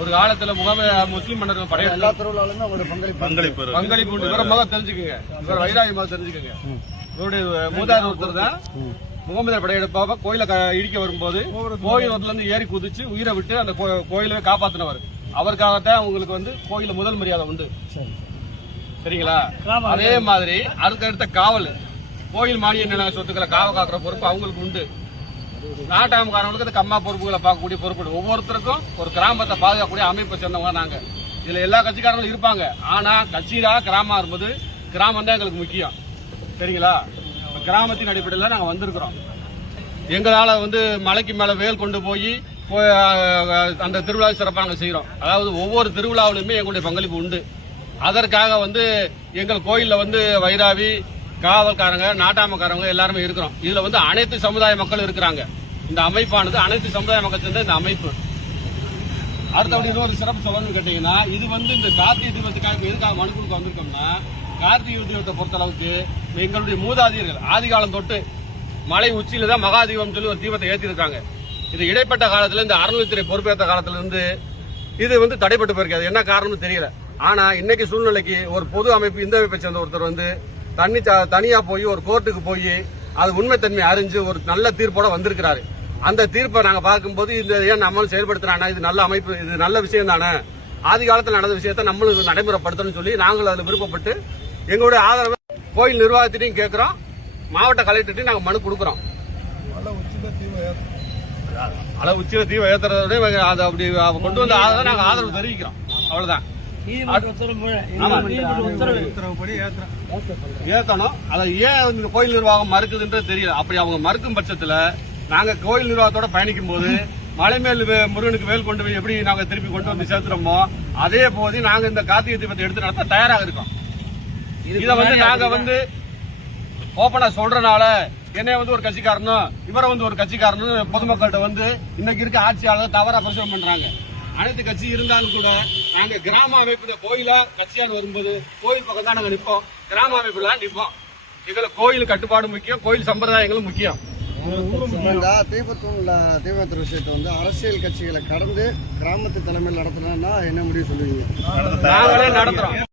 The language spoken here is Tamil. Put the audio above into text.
ஒரு காலத்துல முஸ்லீம் மன்னர்கள் படையெடுத்து எல்லா திருவிழாலுமே அவருடைய பங்களிப்பு விவரமாக தெரிஞ்சுக்கோங்க. இவர் வைராகியமாக தெரிஞ்சுக்கோங்க. இவருடைய மூதார் ஒருத்தர் தான் முகமது படையெடுப்பாக கோயிலை இடிக்க வரும்போது கோயில் இருந்து ஏறி குதிச்சு உயிரை விட்டு அந்த கோயிலவே காப்பாத்தினவர். அவருக்காகத்தான் உங்களுக்கு வந்து கோயில முதல் மரியாதை உண்டு. சரிங்களா? அதே மாதிரி அதுக்கடுத்த காவல் கோயில் மானிய நில சொத்துக்களை காவ காக்குற பொறுப்பு அவங்களுக்கு உண்டு. நாட்டாமக்காரங்களுக்கு அந்த கம்மா பொறுப்புகளை பார்க்கக்கூடிய பொறுப்பு ஒவ்வொருத்தருக்கும் ஒரு கிராமத்தை பாதுகாக்கக்கூடிய அமைப்பை சேர்ந்தவங்க நாங்க. இதுல எல்லா கட்சிக்காரங்களும் இருப்பாங்க. ஆனா கட்சியில கிராமம் இருக்கும்போது கிராமம் தான் எங்களுக்கு முக்கியம். சரிங்களா? கிராமத்தின் அடிப்படையில் நாங்க வந்திருக்கிறோம். எங்களால வந்து மலைக்கு மேல வேல் கொண்டு போய் அந்த திருவிழாவை சிறப்பாக நாங்கள் செய்யறோம். அதாவது ஒவ்வொரு திருவிழாவிலுமே எங்களுடைய பங்களிப்பு உண்டு. அதற்காக வந்து எங்கள் கோயில்ல வந்து வைராவி காவல்காரங்க நாட்டாமக்காரங்க எல்லாருமே இருக்கிறோம். இதுல வந்து அனைத்து சமுதாய மக்கள் இருக்கிறாங்க. இந்த அமைப்பானது அனைத்து சமுதாய மக்கள் சேர்ந்த இந்த அமைப்பு. அடுத்தபடி இன்னொரு சிறப்பு சொல்லணும்னு கேட்டீங்கன்னா, இது வந்து இந்த கார்த்திகை தீபத்துக்காக எதுக்காக மனு கொடுக்க வந்திருக்கோம்னா, கார்த்திகை தீபத்தை பொறுத்த அளவுக்கு எங்களுடைய மூதாதையர்கள் ஆதி காலம் தொட்டு மலை உச்சியில தான் மகாதீபம் சொல்லி ஒரு தீபத்தை ஏற்றிருக்காங்க. இது இடைப்பட்ட காலத்துல இந்த அறநிலைத்துறை பொறுப்பேற்ற காலத்துல இருந்து இது வந்து தடைப்பட்டு போயிருக்காது. என்ன காரணம்னு தெரியல. ஆனா இன்னைக்கு சூழ்நிலைக்கு ஒரு பொது அமைப்பு இந்த அமைப்பை சேர்ந்த ஒருத்தர் வந்து தனியா போய் ஒரு கோர்ட்டுக்கு போய் அது உண்மைத்தன்மை அறிஞ்சு ஒரு நல்ல தீர்ப்போட வந்திருக்கிறாரு. அந்த தீர்ப்பை நாங்க பார்க்கும்போது இந்த ஏன் நம்மளும் செயல்படுத்துறானா, இது நல்ல அமைப்பு, இது நல்ல விஷயம் தானே, ஆதி காலத்தில் நடந்த விஷயத்த நம்மளும் நடைமுறைப்படுத்தணும்னு சொல்லி நாங்களும் அதில் விருப்பப்பட்டு எங்களுடைய ஆதரவு கோயில் நிர்வாகத்திட்டையும் கேட்கிறோம், மாவட்ட கலெக்டர்ட்டையும் நாங்க மனு கொடுக்கிறோம். உச்சியில தீவை ஏத்துறதோட அதை அப்படி கொண்டு வந்து நாங்க ஆதரவு தெரிவிக்கிறோம். அவ்வளவுதான். ஏத்தணும். அதை ஏன் கோயில் நிர்வாகம் மறுக்குதுன்றது தெரியல. அப்படி அவங்க மறுக்கும் பட்சத்துல நாங்க கோயில் நிர்வாகத்தோட பயணிக்கும் போது மலைமேல் முருகனுக்கு வேல் கொண்டு போய் எப்படி நாங்க திருப்பி கொண்டு வந்து சேர்த்துறோமோ அதே போது நாங்க இந்த கார்த்திகை தீபத்தை எடுத்து நடத்த தயாராக இருக்கோம். இதை வந்து நாங்க வந்து ஓபனா சொல்றனால என்னைய வந்து ஒரு கட்சிக்காரனும் இவரை வந்து ஒரு கட்சிக்காரனும் பொதுமக்கள்கிட்ட வந்து இன்னைக்கு இருக்க ஆட்சியாளர் தவறா பிரச்சாரம் பண்றாங்க. அனைத்து கட்சி இருந்தாலும் கூட நாங்க கிராம அமைப்பு கோயிலா கட்சியான்னு வரும்போது கோயில் பக்கம் தான் நாங்க நிற்போம். கிராம அமைப்புல நிற்போம். எங்களுக்கு கோயில் கட்டுப்பாடு முக்கியம், கோயில் சம்பிரதாயங்களும் முக்கியம். தீபத்திர விஷயத்தை வந்து அரசியல் கட்சிகளை கடந்து கிராமத்து தலைமையில் நடத்தினா என்ன முடிவு சொல்லுவீங்க? நாங்களே நடத்துறோம்.